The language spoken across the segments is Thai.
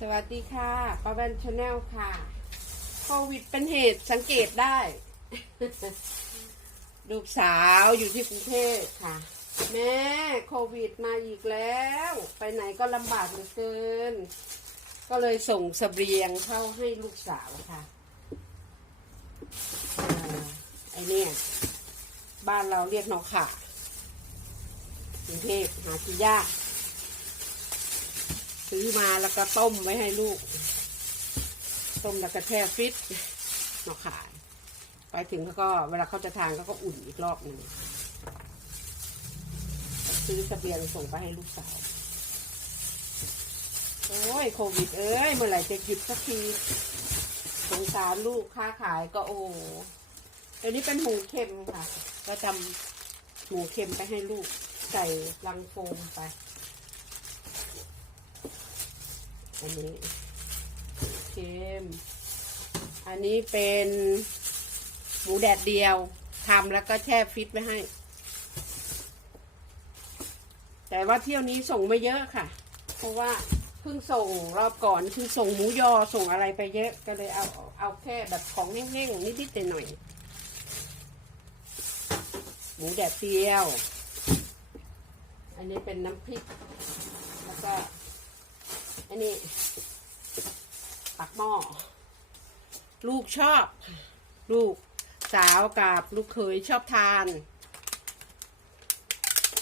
สวัสดีค่ะป้าแวนชาแนลค่ะ โควิดเป็นเหตุสังเกตได้ ลูกสาวอยู่ที่กรุงเทพค่ะ แม่โควิดมาอีกแล้ว ไปไหนก็ลำบากเหลือเกิน ก็เลยส่งเสบียงเข้าให้ลูกสาวค่ะอไอเนี่ยบ้านเราเรียกนอกขากรุงเทพหาที่ยาก ซื้อมาแล้วก็ต้มไว้ให้ลูก ต้มแล้วก็แช่ฟิตมาขายไปถึงเขาก็เวลาเขาจะทานเขาก็อุ่นอีกรอบหนึ่งซื้อสเสบียงส่งไปให้ลูกสาว โอ้ยโควิดเอ้ยเมื่อไหร่จะหยุดสักทีสงสารลูกค้าขายก็โอ้เดี๋ยวนี้เป็นหมูเค็มค่ะ ก็ทำหมูเค็มไปให้ลูกใส่ลังโฟมไป อันนี้เค็มอันนี้เป็นหมูแดดเดียวทำแล้วก็แช่ฟิตไว้ให้ แต่ว่าเที่ยวนี้ส่งไม่เยอะค่ะ เพราะว่าเพิ่งส่งรอบก่อนเพิ่งส่งหมูยอส่งอะไรไปเยอะก็เลยเอาเอาแค่แบบของแห้งๆนิดๆหน่อยหมูแดดเดียว อันนี้เป็นน้ำพริก แล้วก็ อันนี้ปักหม้อลูกชอบ ลูกสาวกับลูกเขยชอบทาน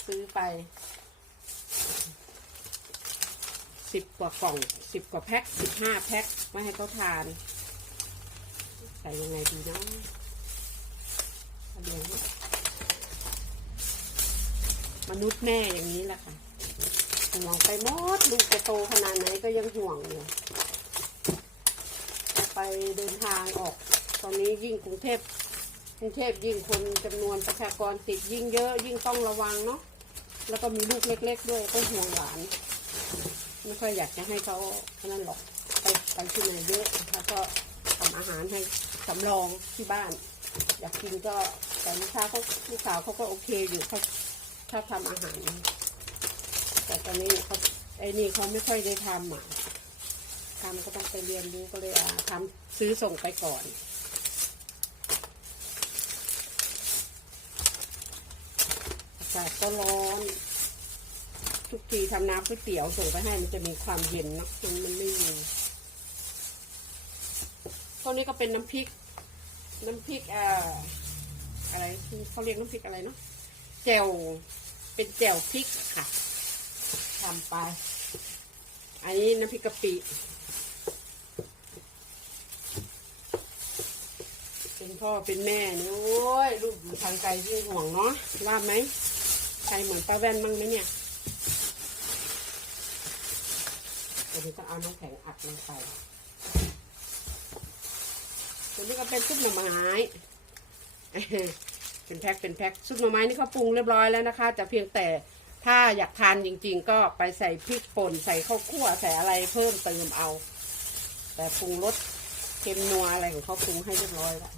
ซื้อไปสิบกว่ากล่องสิบกว่าแพ็คสิบห้าแพ็คไม่ให้เขาทาน ใส่ยังไงดีเนาะเดี๋ยวนะมนุษย์แม่อย่างนี้แหละค่ะ ห่วงไปหมดลูกจะโตขนาดไหนก็ยังห่วงอยู่ไปเดินทางออก ตอนนี้ยิ่งกรุงเทพกรุงเทพยิ่งคนจำนวนประชากรติดยิ่งเยอะ ยิ่งต้องระวังเนาะแล้วก็มีลูกเล็ก ๆ ด้วยก็ห่วงหลานไม่ค่อยอยากจะให้เขาขนาดหรอกไปไปที่ไหนเยอะแล้วก็ทำอาหารให้สำรองที่บ้าน อยากกินก็แต่ลูกค้าเขาลูกสาวเขาก็โอเคอยู่เขาถ้าทำอาหาร แต่ตอนนี้เขาไอ้นี่เขาไม่ค่อยได้ทำอะทำก็ต้องไปเรียนรู้ก็เลยอะทำซื้อส่งไปก่อนอากาศก็ร้อน ทุกทีทำน้ำก๋วยเตี๋ยวส่งไปให้มันจะมีความเย็นเนาะมันมันไม่มีพวกนี้ก็เป็นน้ำพริก น้ำพริกอ่าอะไรเขาเรียกน้ำพริกอะไรเนาะแจ่วเป็นแจ่วพริกค่ะ ทำไป อันนี้น้ำพริกกะปิเป็นพ่อเป็นแม่นี่โอ้ยลูกอยู่ทางไกลยิ่งห่วงเนาะว่าไหมใครเหมือนป้าแว่นมั้งไหมเนี่ยเดี๋ยวนี้ต้องเอาน้ำแข็งอัดลงไปตัวนี้ก็เป็นซุปหน่อไม้เป็นแพ็คเป็นแพ็คซุปหน่อไม้นี่เขาปรุงเรียบร้อยแล้วนะคะแต่เพียงแต่ ถ้าอยากทานจริง ๆ ก็ไปใส่พริกป่นใส่ข้าวคั่วใส่อะไรเพิ่มเติมเอา แต่ปรุงรสเค็มนัวอะไรของเขาปรุงให้เรียบร้อยแล้ว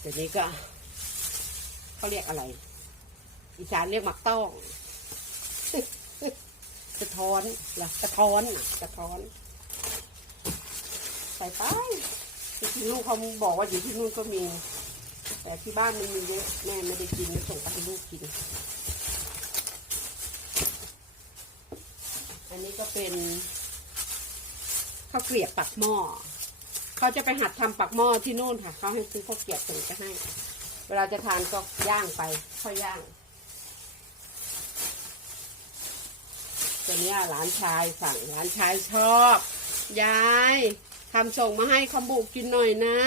เดี๋ยวนี้ก็เขาเรียกอะไร อีสานเรียกหมักต้องสะท้อนล่ะสะท้อนน่ะสะท้อน ใส่ไปที่ลูกเขาบอกว่าอยู่ที่นู่นก็มี แต่ที่บ้านมันมีเยอะแม่ไม่ได้กินไม่ส่งไปให้ลูกกิน อันนี้ก็เป็นข้าวเกลียบปักหม้อเขาจะไปหัดทำปักหม้อที่นู่นค่ะเขาให้ซื้อข้าวเกลียบส่งไปให้ เวลาจะทานก็ย่างไปค่อยย่างตัวนี้หลานชายสั่งหลานชายชอบ ยายทำส่งมาให้คำบุกินหน่อยนะ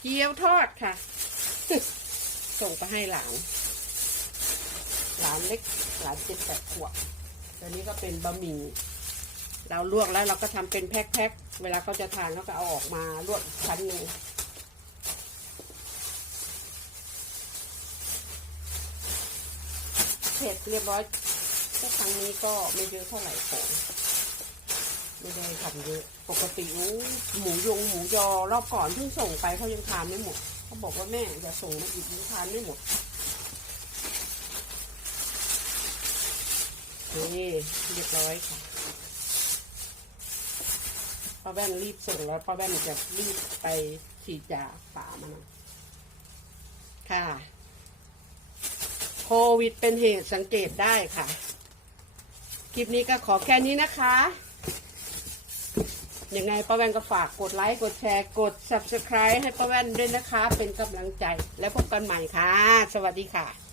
เกี๊ยวทอดค่ะ ส่งไปให้หลาน หลานเล็ก หลานเจ็ดแปดขวบตัวนี้ก็เป็นบะหมี่เราลวกแล้วเราก็ทำเป็นแพ็คๆเวลาเขาจะทานเขาก็เอาออกมาลวกชั้นหนึ่งเสร็จเรียบร้อยแค่ครั้งนี้ก็ไม่เยอะเท่าไหร่ของไม่ได้ทำเยอะ ปกติหมูยงหมูยอรอบก่อนเพิ่งส่งไปเขายังทานไม่หมด เขาบอกว่าแม่อย่าส่งมาอีกยังทานไม่หมดนี่เรียบร้อยค่ะป้าแว่นรีบส่งแล้วป้าแว่นจะรีบไปฉีดยาป่ามันค่ะ โควิดเป็นเหตุสังเกตได้ค่ะ คลิปนี้ก็ขอแค่นี้นะคะ ยังไงป้าแว่นก็ฝากกดไลค์ กดแชร์ กด subscribe ให้ป้าแว่นด้วยนะคะ เป็นกำลังใจ แล้วพบกันใหม่ค่ะ สวัสดีค่ะ